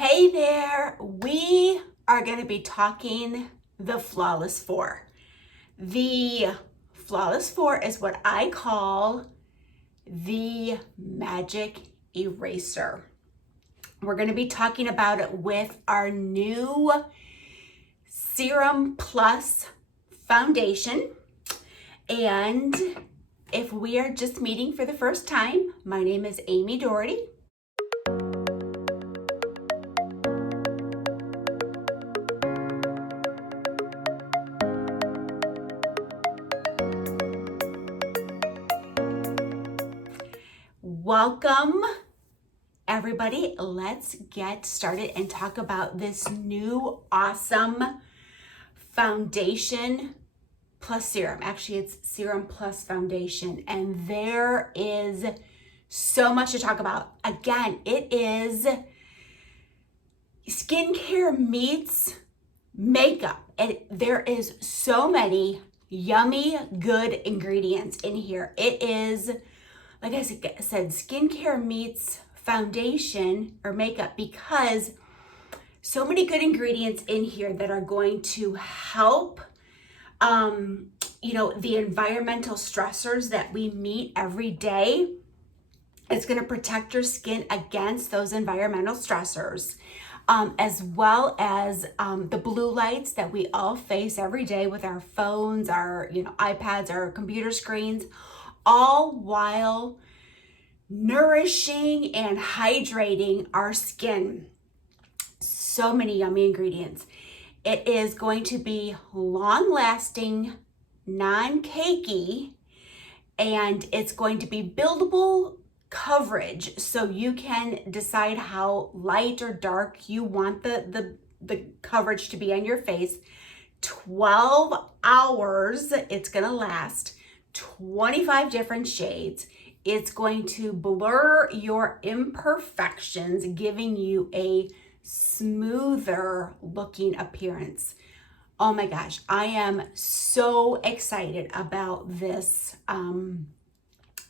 Hey there, we are going to be talking the Flawless 4. The Flawless 4 is what I call the magic eraser. We're going to be talking about it with our new Serum Plus Foundation. And if we are just meeting for the first time, my name is Amy Doherty. Welcome, everybody. Let's get started and talk about this new awesome foundation plus serum. Actually, it's Serum Plus Foundation, and there is so much to talk about. Again, it is skincare meets makeup, and there is so many yummy, good ingredients in here. It is, like I said, skincare meets foundation or makeup, because so many good ingredients in here that are going to help the environmental stressors that we meet every day. It's going to protect your skin against those environmental stressors, as well as the blue lights that we all face every day with our phones, our iPads, our computer screens, all while nourishing and hydrating our skin. So many yummy ingredients. It is going to be long-lasting, non-cakey, and it's going to be buildable coverage, so you can decide how light or dark you want the coverage to be on your face. 12 hours it's gonna last, 25 different shades. It's going to blur your imperfections, giving you a smoother looking appearance. Oh my gosh, I am so excited about this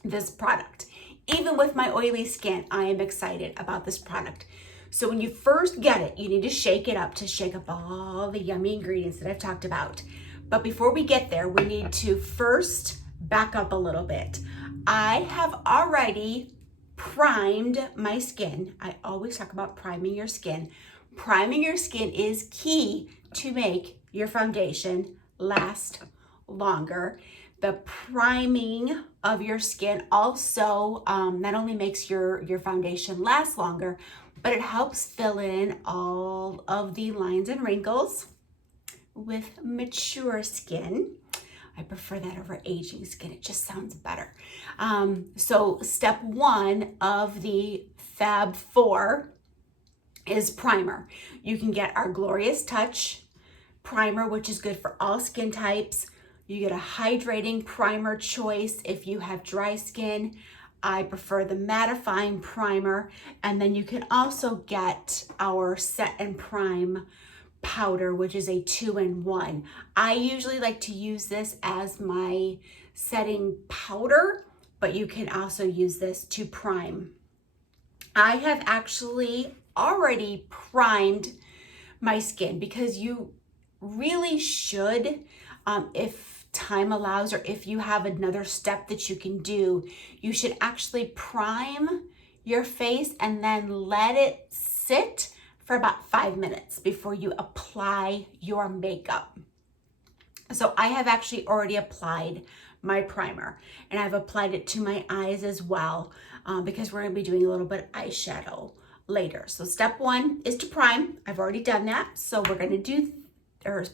this product. Even with my oily skin, I am excited about this product. So when you first get it, you need to shake it up to shake up all the yummy ingredients that I've talked about. But before we get there, we need to first back up a little bit. I have already primed my skin. I always talk about priming your skin. Priming your skin is key to make your foundation last longer. The priming of your skin also not only makes your foundation last longer, but it helps fill in all of the lines and wrinkles with mature skin. I prefer that over aging skin. It just sounds better. So step one of the Fab 4 is primer. You can get our Glorious Touch Primer, which is good for all skin types. You get a hydrating primer choice if you have dry skin. I prefer the Mattifying Primer. And then you can also get our Set and Prime powder, which is a 2-in-1. I usually like to use this as my setting powder, but you can also use this to prime. I have actually already primed my skin, because you really should, if time allows, or if you have another step that you can do, you should actually prime your face and then let it sit for about 5 minutes before you apply your makeup. So I have actually already applied my primer, and I've applied it to my eyes as well, because we're gonna be doing a little bit of eyeshadow later. So step one is to prime. I've already done that. So we're gonna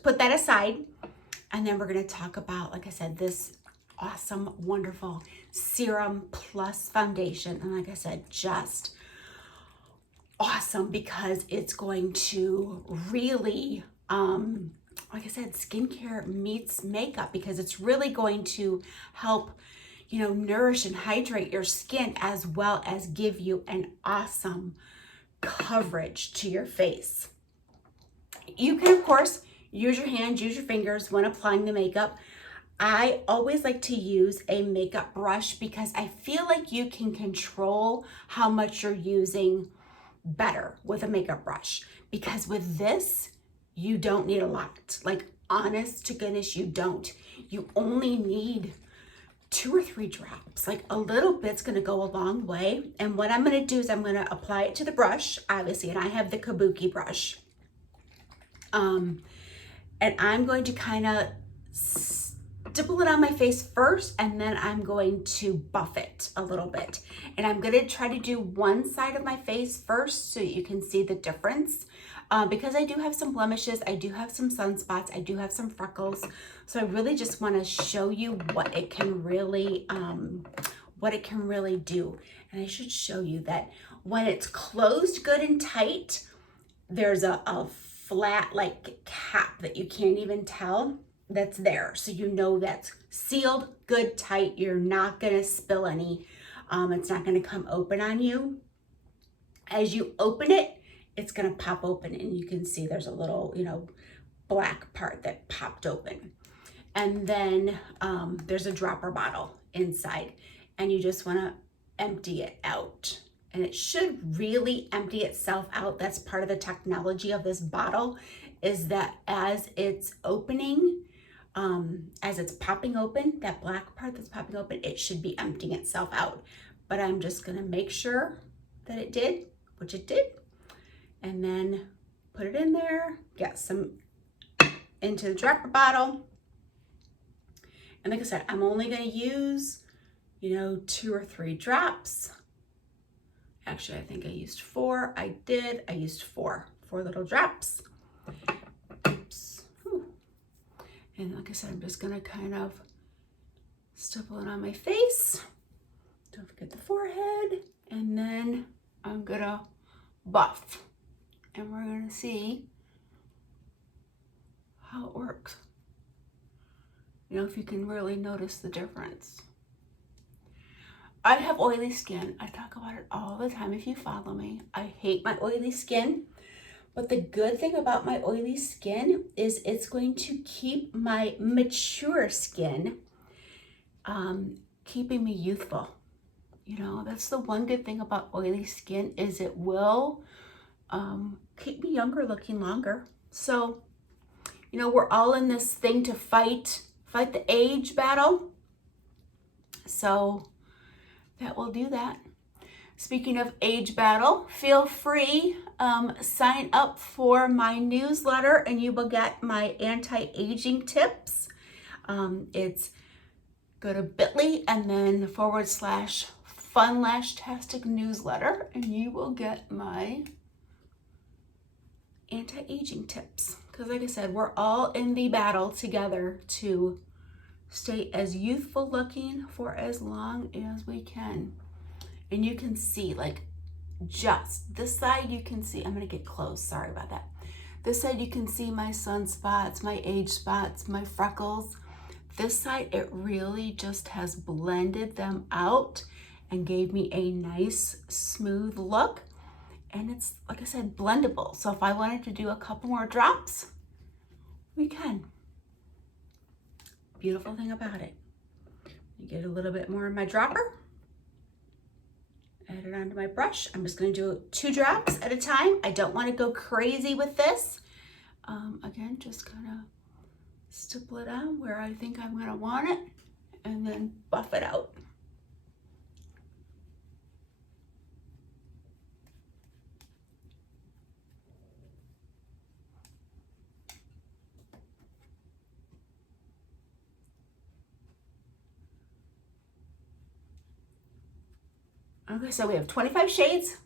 put that aside, and then we're gonna talk about, like I said, this awesome, wonderful Serum Plus Foundation. And like I said, just awesome, because it's going to really, like I said, skincare meets makeup, because it's really going to help, nourish and hydrate your skin, as well as give you an awesome coverage to your face. You can, of course, use your hands, use your fingers when applying the makeup. I always like to use a makeup brush, because I feel like you can control how much you're using better with a makeup brush, because with this, you don't need a lot. Like, honest to goodness, you don't. You only need 2 or 3 drops. Like, a little bit's gonna go a long way. And what I'm gonna do is I'm gonna apply it to the brush, obviously, and I have the Kabuki brush. And I'm going to kind of stipple it on my face first, and then I'm going to buff it a little bit. And I'm gonna try to do one side of my face first so you can see the difference. Because I do have some blemishes, I do have some sunspots, I do have some freckles. So I really just wanna show you what it can really do. And I should show you that when it's closed good and tight, there's a flat like cap that you can't even tell that's there. So you know that's sealed, good, tight. You're not gonna spill any. It's not gonna come open on you. As you open it, it's gonna pop open, and you can see there's a little, black part that popped open. And then there's a dropper bottle inside, and you just wanna empty it out. And it should really empty itself out. That's part of the technology of this bottle, is that as it's opening, as it's popping open, that black part that's popping open, it should be emptying itself out. But I'm just gonna make sure that it did, which it did, and then put it in there, get some into the dropper bottle. And like I said, I'm only gonna use, 2 or 3 drops. Actually, I think I used 4. I used 4 little drops. Oops. Whew. And like I said, I'm just gonna kind of stipple it on my face. Don't forget the forehead. And then I'm gonna buff. And we're gonna see how it works. If you can really notice the difference. I have oily skin. I talk about it all the time if you follow me. I hate my oily skin, but the good thing about my oily skin is it's going to keep my mature skin keeping me youthful. That's the one good thing about oily skin, is it will keep me younger looking longer. So, we're all in this thing to fight the age battle. So that will do that. Speaking of age battle, feel free, sign up for my newsletter and you will get my anti-aging tips. It's go to bit.ly and then /fun-tastic newsletter, and you will get my anti-aging tips. Because like I said, we're all in the battle together to stay as youthful looking for as long as we can. And you can see, like, just this side, you can see, I'm gonna get close, sorry about that. This side, you can see my sunspots, my age spots, my freckles. This side, it really just has blended them out and gave me a nice, smooth look. And it's, like I said, blendable. So if I wanted to do a couple more drops, we can. Beautiful thing about it. You get a little bit more in my dropper. Add it onto my brush. I'm just going to do 2 drops at a time. I don't want to go crazy with this. Again, just kind of stipple it on where I think I'm going to want it, and then buff it out. Okay, so we have 25 shades.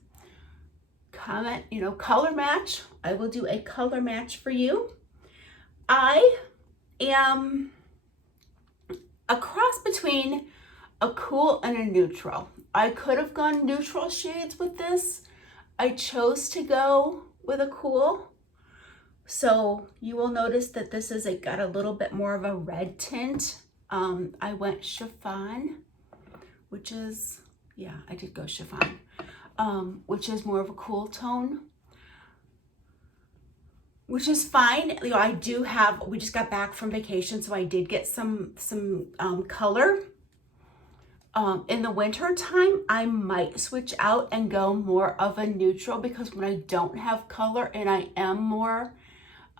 Comment, color match. I will do a color match for you. I am a cross between a cool and a neutral. I could have gone neutral shades with this. I chose to go with a cool. So you will notice that this is got a little bit more of a red tint. I went chiffon, which is, yeah, I did go chiffon, which is more of a cool tone, which is fine. I do have, we just got back from vacation, so I did get some color, In the winter time, I might switch out and go more of a neutral, because when I don't have color and I am more,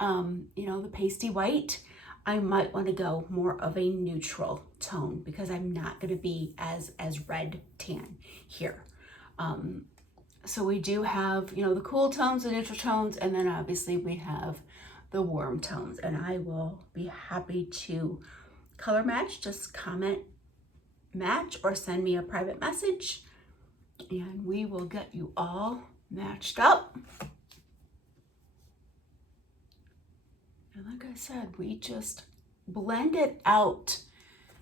you know, the pasty white, I might want to go more of a neutral tone, because I'm not going to be as red tan here. So we do have, you know, the cool tones, the neutral tones, and then obviously we have the warm tones, and I will be happy to color match. Just comment match or send me a private message and we will get you all matched up. And like I said, we just blended out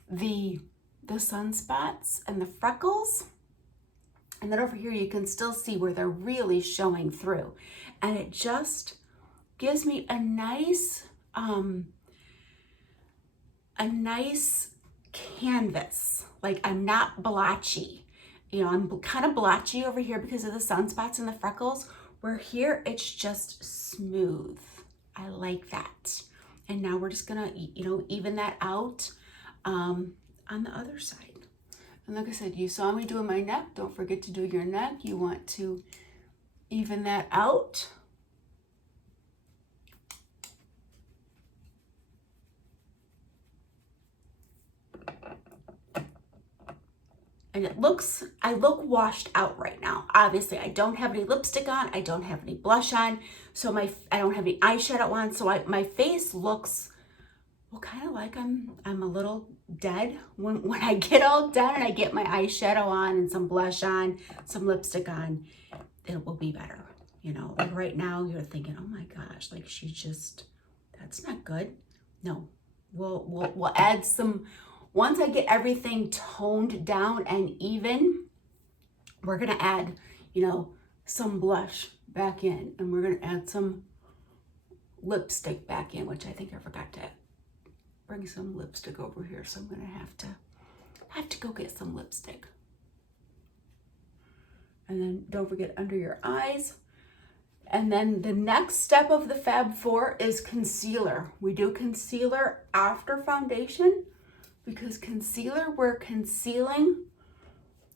the sunspots and the freckles. And then over here, you can still see where they're really showing through. And it just gives me a nice canvas. Like, I'm not blotchy. You know, I'm kind of blotchy over here because of the sunspots and the freckles, where here it's just smooth. I like that. And now we're just gonna, you know, even that out on the other side. And like I said, you saw me doing my neck. Don't forget to do your neck. You want to even that out. And it looks, I look washed out right now. Obviously, I don't have any lipstick on. I don't have any blush on. So I don't have any eyeshadow on. So my face looks, well, kind of like I'm a little dead. When I get all done and I get my eyeshadow on and some blush on, some lipstick on, it will be better. You know, like right now you're thinking, oh my gosh, like she just, that's not good. No, we'll add some. Once I get everything toned down and even, we're gonna add, you know, some blush back in, and we're gonna add some lipstick back in, which I think I forgot to bring some lipstick over here. So I'm gonna have to go get some lipstick. And then don't forget under your eyes. And then the next step of the Fab Four is concealer. We do concealer after foundation, because concealer, we're concealing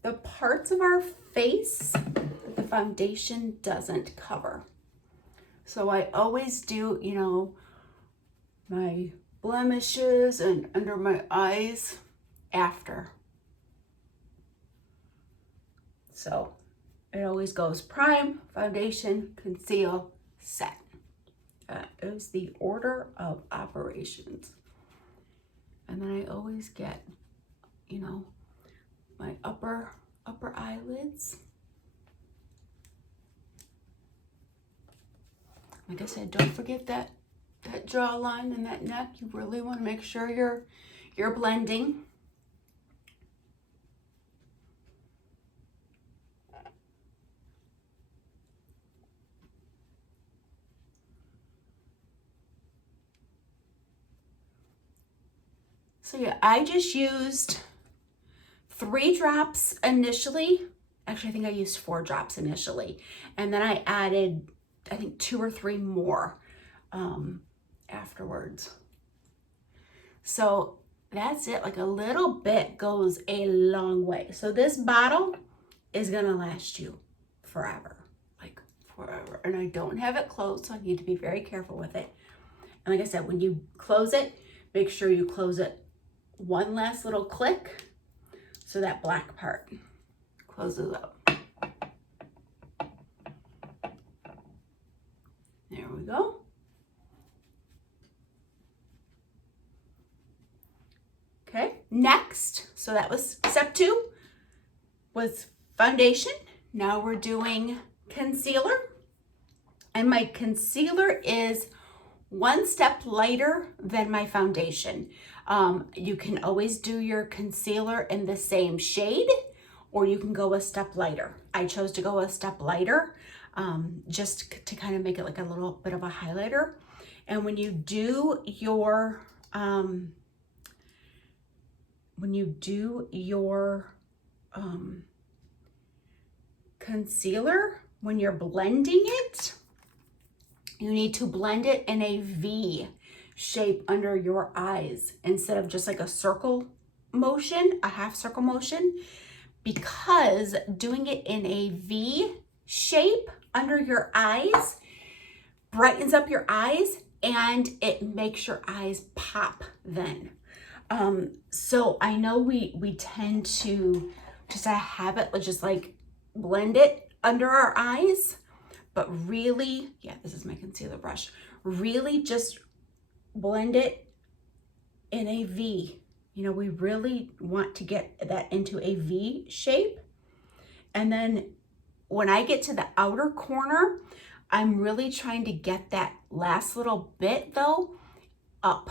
the parts of our face that the foundation doesn't cover. So I always do, you know, my blemishes and under my eyes after. So it always goes prime, foundation, conceal, set. That is the order of operations. And then I always get, you know, my upper eyelids. Like I said, don't forget that jawline and that neck. You really want to make sure you're blending. So yeah, I just used 3 drops initially. Actually, I think I used 4 drops initially. And then I added, I think 2 or 3 more afterwards. So that's it. Like a little bit goes a long way. So this bottle is gonna last you forever, like forever. And I don't have it closed, so I need to be very careful with it. And like I said, when you close it, make sure you close it one last little click so that black part closes up. There we go. Okay, next, so that was step 2, was foundation. Now we're doing concealer. And my concealer is 1 step lighter than my foundation. You can always do your concealer in the same shade, or you can go a step lighter. I chose to go a step lighter, just to kind of make it like a little bit of a highlighter. And when you do your concealer, when you're blending it, you need to blend it in a V shape under your eyes instead of just like a circle motion, a half circle motion, because doing it in a V shape under your eyes brightens up your eyes and it makes your eyes pop then. So I know we tend to just a habit, let's just like blend it under our eyes, but really, yeah, this is my concealer brush, really just blend it in a V. You know, we really want to get that into a V shape. And then when I get to the outer corner, I'm really trying to get that last little bit though up,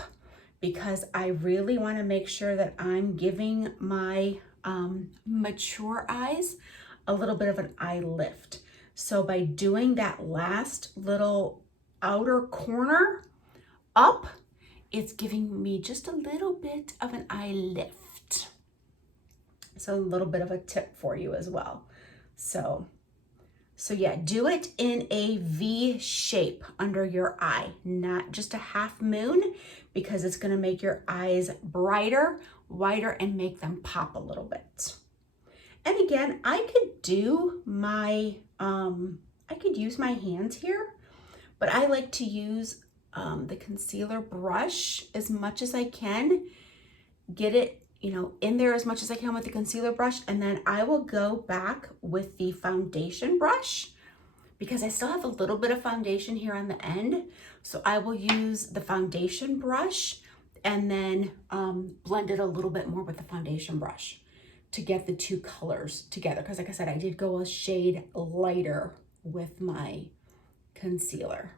because I really want to make sure that I'm giving my mature eyes a little bit of an eye lift. So by doing that last little outer corner up, it's giving me just a little bit of an eye lift. So a little bit of a tip for you as well. So yeah, do it in a V shape under your eye, not just a half moon, because it's gonna make your eyes brighter, wider, and make them pop a little bit. And again, I could do my, I could use my hands here, but I like to use the concealer brush as much as I can, get it, you know, in there as much as I can with the concealer brush, and then I will go back with the foundation brush because I still have a little bit of foundation here on the end. So I will use the foundation brush and then blend it a little bit more with the foundation brush to get the two colors together. Because like I said, I did go a shade lighter with my concealer.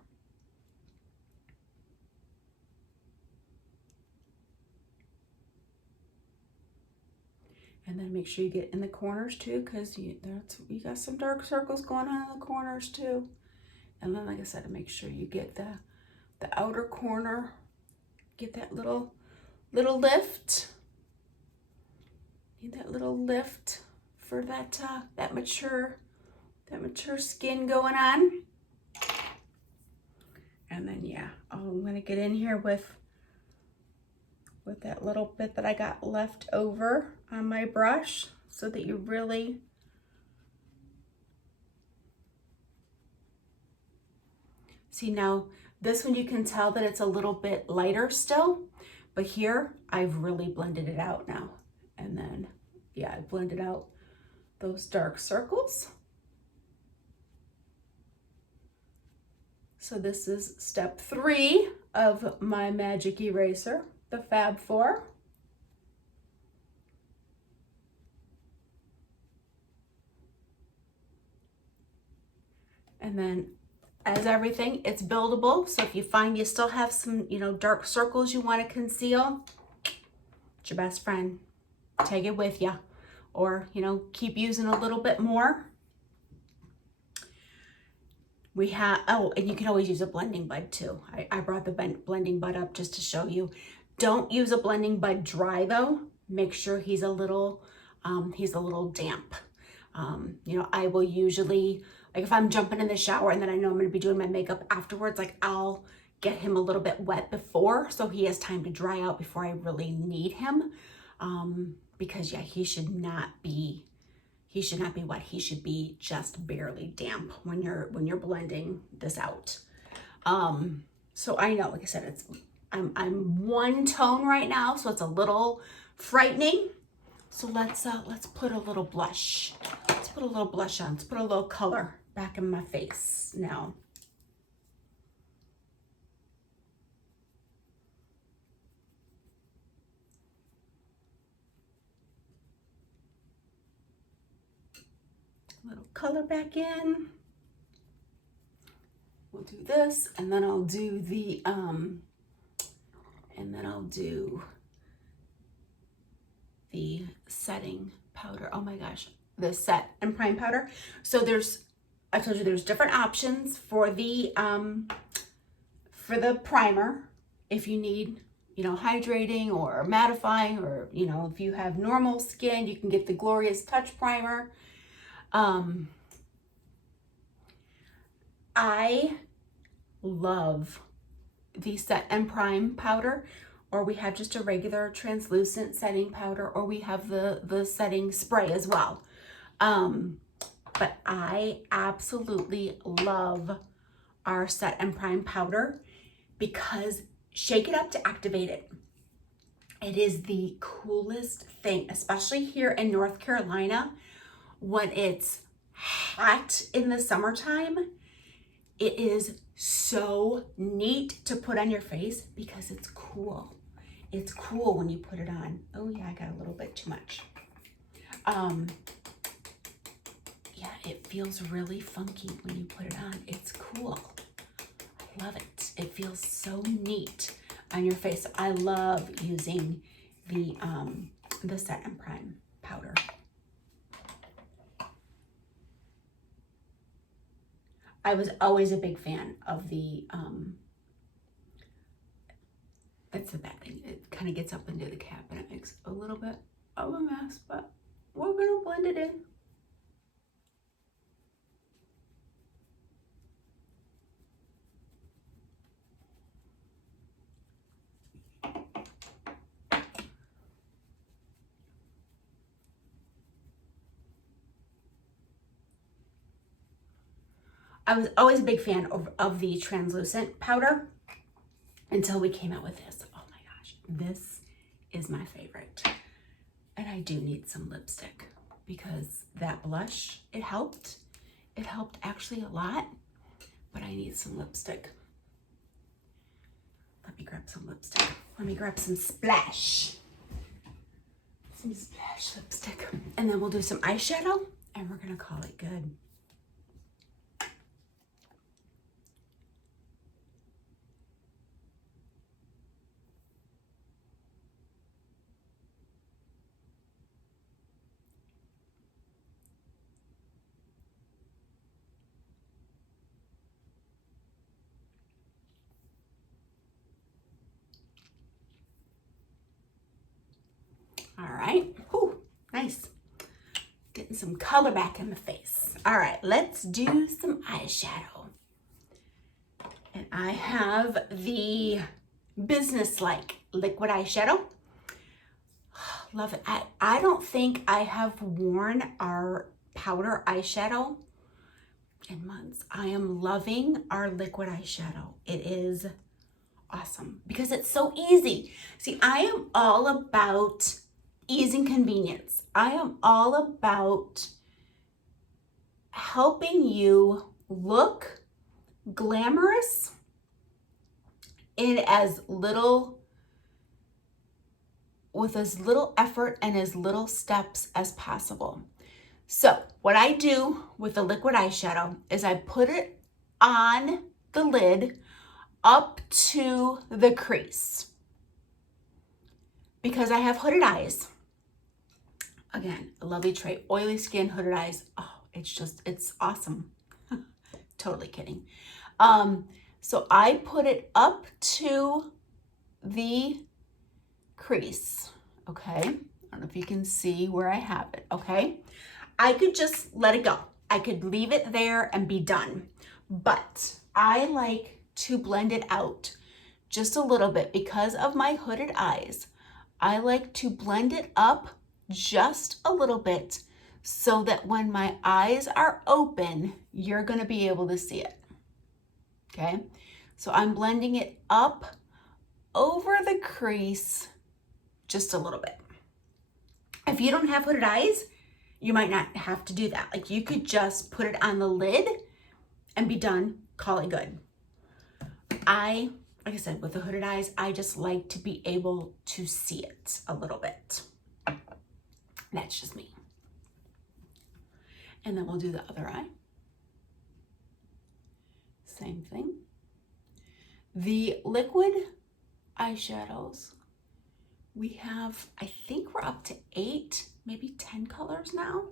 And then make sure you get in the corners too, because you got some dark circles going on in the corners too. And then, like I said, make sure you get the outer corner, get that little lift. Need that little lift for that that mature skin going on. And then yeah, I'm gonna get in here with that little bit that I got left over on my brush, so that you really see. Now this one you can tell that it's a little bit lighter still, but here I've really blended it out now. And then yeah, I blended out those dark circles. So this is step 3 of my magic eraser, the Fab 4. And then as everything, it's buildable. So if you find you still have some, you know, dark circles you want to conceal, it's your best friend. Take it with you, or, you know, keep using a little bit more. We have, oh, and you can always use a blending bud too. I brought the blending bud up just to show you. Don't use a blending bud dry though. Make sure he's a little damp. You know, I will usually, like if I'm jumping in the shower and then I know I'm gonna be doing my makeup afterwards, like I'll get him a little bit wet before, so he has time to dry out before I really need him. Because yeah, he should not be wet. He should be just barely damp when you're blending this out. So I know, like I said, I'm one tone right now, so it's a little frightening. So let's put a little blush. Let's put a little blush on. Let's put a little color back in my face now. Little color back in. We'll do this, and then I'll do the setting powder. Oh my gosh, the set and prime powder. So I told you there's different options for the primer. If you need, you know, hydrating or mattifying, or, you know, if you have normal skin, you can get the Glorious Touch Primer. I love the set and prime powder or we have just a regular translucent setting powder, or we have the setting spray as well. But I absolutely love our Set and Prime powder because shake it up to activate it. It is the coolest thing, especially here in North Carolina when it's hot in the summertime. It is so neat to put on your face because it's cool. It's cool when you put it on. Oh yeah, I got a little bit too much. Yeah, it feels really funky when you put it on. It's cool. I love it. It feels so neat on your face. I love using the Set and Prime powder. I was always a big fan of the, that's the bad thing. It kind of gets up into the cap and it makes a little bit of a mess, but we're gonna blend it in. I was always a big fan of the translucent powder until we came out with this. Oh my gosh, this is my favorite. And I do need some lipstick because that blush, it helped. It helped actually a lot, but I need some lipstick. Let me grab some lipstick. Let me grab some Splash. Some Splash lipstick. And then we'll do some eyeshadow and we're gonna call it good. All right, whew, nice. Getting some color back in the face. All right, let's do some eyeshadow. And I have the business-like liquid eyeshadow. Love it. I don't think I have worn our powder eyeshadow in months. I am loving our liquid eyeshadow. It is awesome because it's so easy. See, I am all about ease and convenience. I am all about helping you look glamorous in with as little effort and as little steps as possible. So what I do with the liquid eyeshadow is I put it on the lid up to the crease because I have hooded eyes. Again, a lovely trait, oily skin, hooded eyes. Oh, it's awesome. Totally kidding. So I put it up to the crease, okay? I don't know if you can see where I have it, okay? I could just let it go. I could leave it there and be done, but I like to blend it out just a little bit because of my hooded eyes. I like to blend it up just a little bit so that when my eyes are open, you're gonna be able to see it, okay? So I'm blending it up over the crease just a little bit. If you don't have hooded eyes, you might not have to do that. Like you could just put it on the lid and be done, call it good. Like I said, with the hooded eyes, I just like to be able to see it a little bit. That's just me. And then we'll do the other eye. Same thing. The liquid eyeshadows, we have, I think we're up to 8, maybe 10 colors now.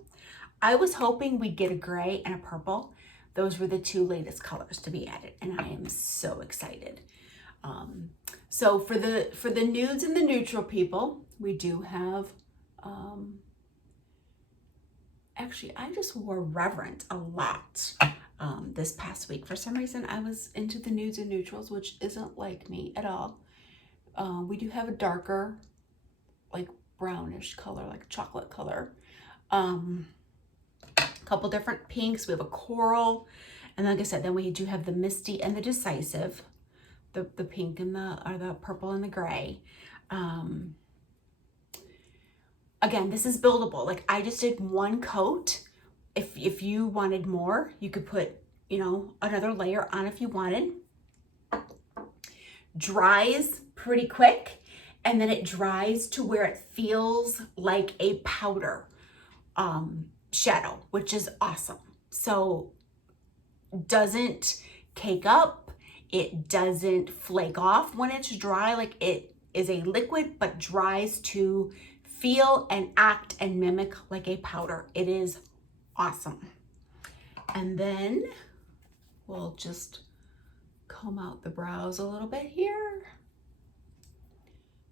I was hoping we'd get a gray and a purple. Those were the 2 latest colors to be added, and I am so excited. So for the nudes and the neutral people, we do have, actually, I just wore Reverent a lot this past week. For some reason, I was into the nudes and neutrals, which isn't like me at all. We do have a darker, like brownish color, like chocolate color. Couple different pinks. We have a coral, and like I said, then we do have the misty and the decisive, the pink and the purple and the gray. Again, this is buildable. Like I just did one coat. If you wanted more, you could put, you know, another layer on if you wanted. Dries pretty quick, and then it dries to where it feels like a powder shadow, which is awesome. So doesn't cake up, it doesn't flake off when it's dry. Like it is a liquid but dries to feel and act and mimic like a powder. It is awesome. And then we'll just comb out the brows a little bit here,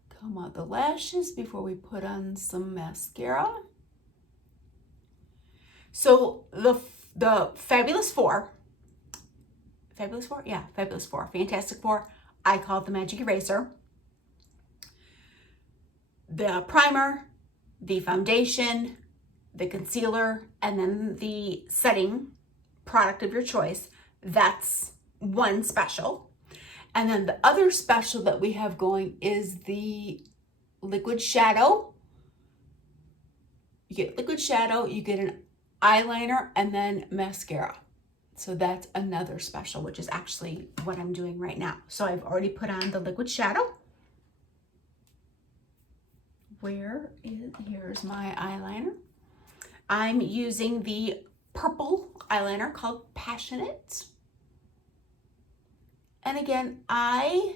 comb out the lashes before we put on some mascara. So the Fabulous Four, yeah, Fabulous Four, Fantastic Four, I call it the Magic Eraser. The primer, the foundation, the concealer, and then the setting product of your choice. That's one special. And then the other special that we have going is the liquid shadow. You get liquid shadow, you get an eyeliner, and then mascara. So that's another special, which is actually what I'm doing right now. So I've already put on the liquid shadow. Here's my eyeliner. I'm using the purple eyeliner called Passionate. And again, I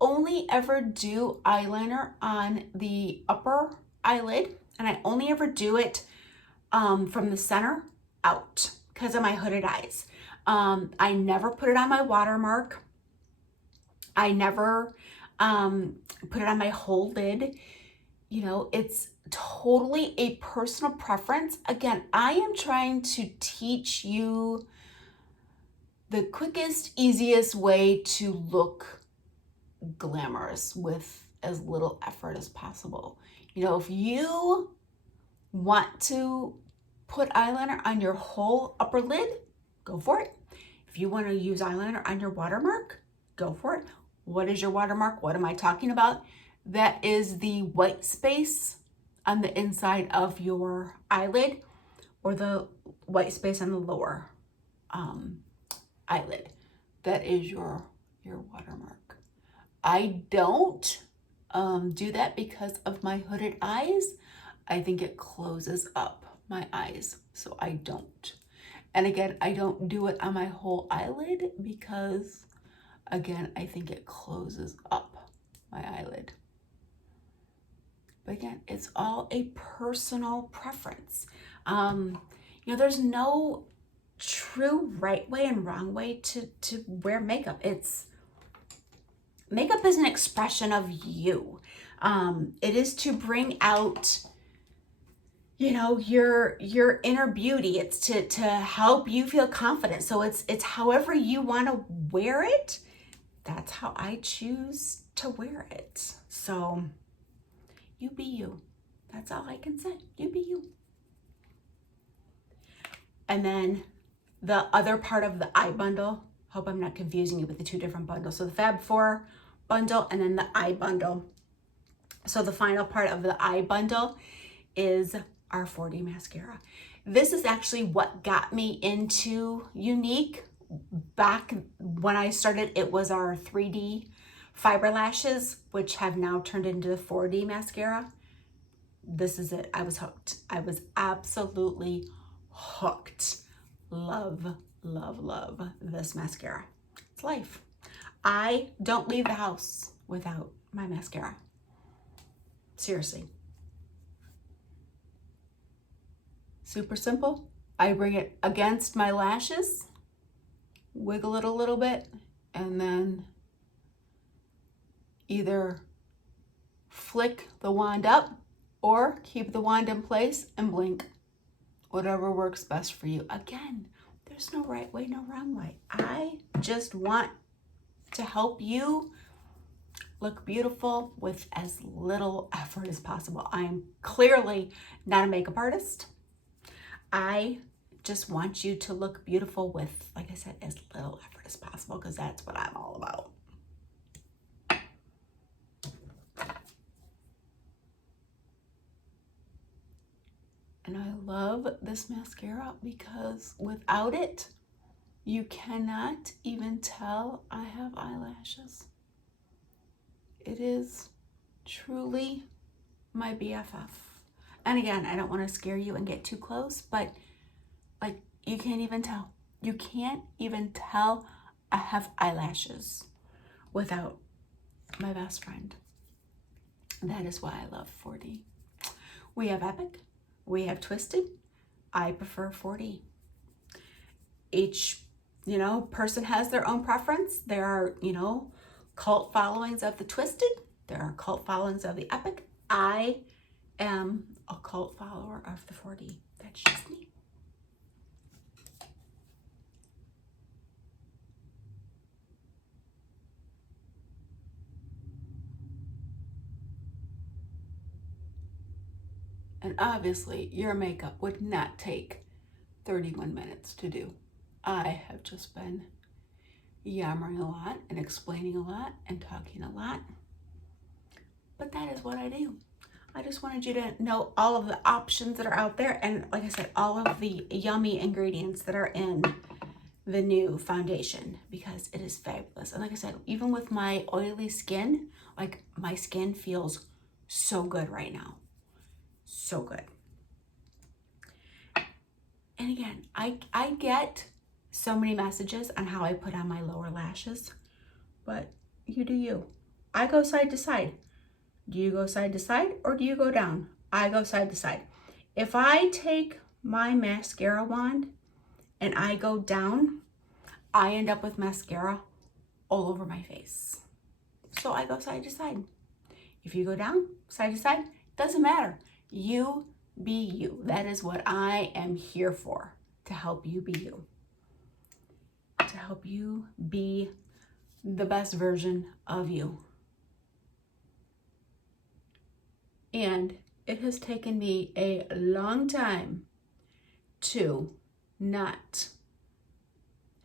only ever do eyeliner on the upper eyelid, and I only ever do it from the center out because of my hooded eyes. I never put it on my watermark. I never put it on my whole lid. You know, it's totally a personal preference. Again, I am trying to teach you the quickest, easiest way to look glamorous with as little effort as possible. You know, if you want to put eyeliner on your whole upper lid, go for it. If you want to use eyeliner on your watermark, go for it. What is your watermark? What am I talking about? That is the white space on the inside of your eyelid, or the white space on the lower eyelid. That is your watermark. I don't do that because of my hooded eyes. I think it closes up my eyes, so I don't. And again, I don't do it on my whole eyelid because, again, I think it closes up my eyelid. But again, it's all a personal preference. You know, there's no true right way and wrong way to wear makeup. Makeup is an expression of you. It is to bring out, you know, your inner beauty. It's to help you feel confident. So it's however you want to wear it. That's how I choose to wear it. So you be you. That's all I can say. You be you. And then the other part of the eye bundle, hope I'm not confusing you with the two different bundles. So the Fab 4 bundle and then the eye bundle. So the final part of the eye bundle is our 4D mascara. This is actually what got me into Younique. Back when I started, it was our 3D fiber lashes, which have now turned into the 4D mascara. This is it. I was hooked. I was absolutely hooked. Love, love, love this mascara. It's life. I don't leave the house without my mascara. Seriously. Super simple. I bring it against my lashes, wiggle it a little bit, and then either flick the wand up or keep the wand in place and blink. Whatever works best for you. Again, there's no right way, no wrong way. I just want to help you look beautiful with as little effort as possible. I'm clearly not a makeup artist. I just want you to look beautiful with, like I said, as little effort as possible, because that's what I'm all about. And I love this mascara because without it, you cannot even tell I have eyelashes. It is truly my BFF. And again, I don't want to scare you and get too close, but like, you can't even tell. You can't even tell I have eyelashes without my best friend. That is why I love 4D. We have Epic, we have Twisted. I prefer 4D. Each, person has their own preference. There are, cult followings of the Twisted. There are cult followings of the Epic. I am a cult follower of the 4D. That's just me. And obviously, your makeup would not take 31 minutes to do. I have just been yammering a lot and explaining a lot and talking a lot. But that is what I do. I just wanted you to know all of the options that are out there. And like I said, all of the yummy ingredients that are in the new foundation, because it is fabulous. And like I said, even with my oily skin, like, my skin feels so good right now. So good. And again, I get so many messages on how I put on my lower lashes, but you do you. I go side to side. Do you go side to side or do you go down? I go side to side. If I take my mascara wand and I go down, I end up with mascara all over my face. So I go side to side. If you go down, side to side, doesn't matter. You be you. That is what I am here for, to help you be you. To help you be the best version of you. And it has taken me a long time to not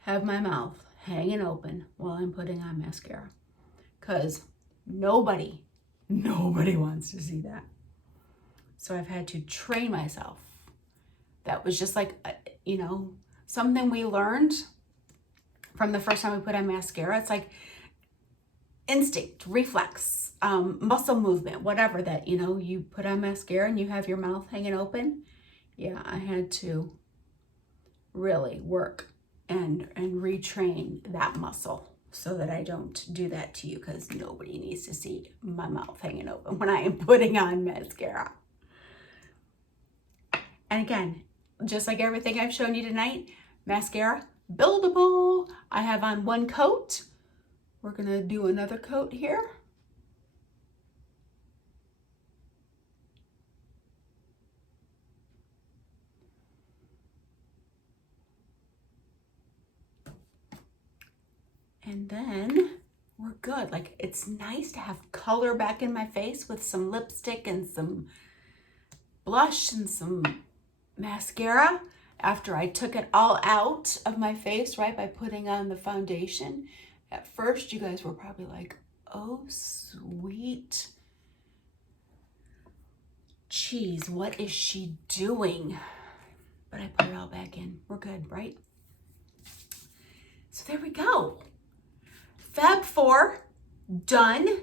have my mouth hanging open while I'm putting on mascara, because nobody wants to see that. So I've had to train myself. That was just like, something we learned from the first time we put on mascara. It's like instinct, reflex, muscle movement, whatever, that, you put on mascara and you have your mouth hanging open. Yeah, I had to really work and retrain that muscle so that I don't do that to you, because nobody needs to see my mouth hanging open when I am putting on mascara. And again, just like everything I've shown you tonight, mascara, buildable. I have on one coat. We're gonna do another coat here. And then we're good. Like, it's nice to have color back in my face with some lipstick and some blush and some mascara after I took it all out of my face, right, by putting on the foundation. At first, you guys were probably like, oh, sweet cheese, what is she doing? But I put it all back in. We're good, right? So there we go. Fab 4, done.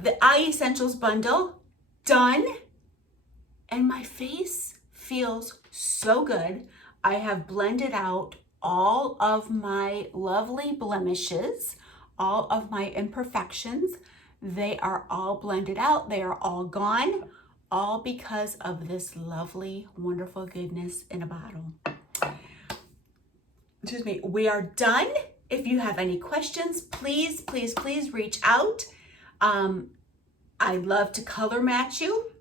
The Eye Essentials bundle, done. And my face feels so good. I have blended out all of my lovely blemishes, all of my imperfections. They are all blended out. They are all gone, all because of this lovely, wonderful goodness in a bottle. Excuse me. We are done. If you have any questions, please, please, please reach out. I love to color match you.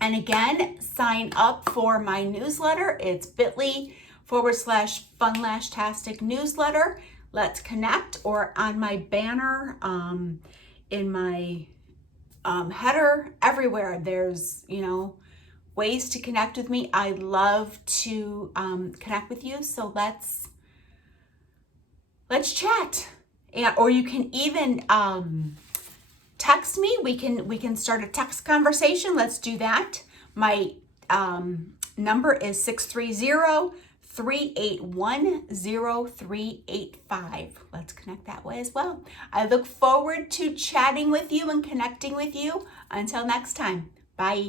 And again, sign up for my newsletter. It's bit.ly/funlashtastic newsletter. Let's connect. Or on my banner, in my header, everywhere. There's, you know, ways to connect with me. I love to connect with you. So let's chat. Or you can even text me. We can start a text conversation. Let's do that. My number is 630-381-0385. Let's connect that way as well. I look forward to chatting with you and connecting with you. Until next time, bye.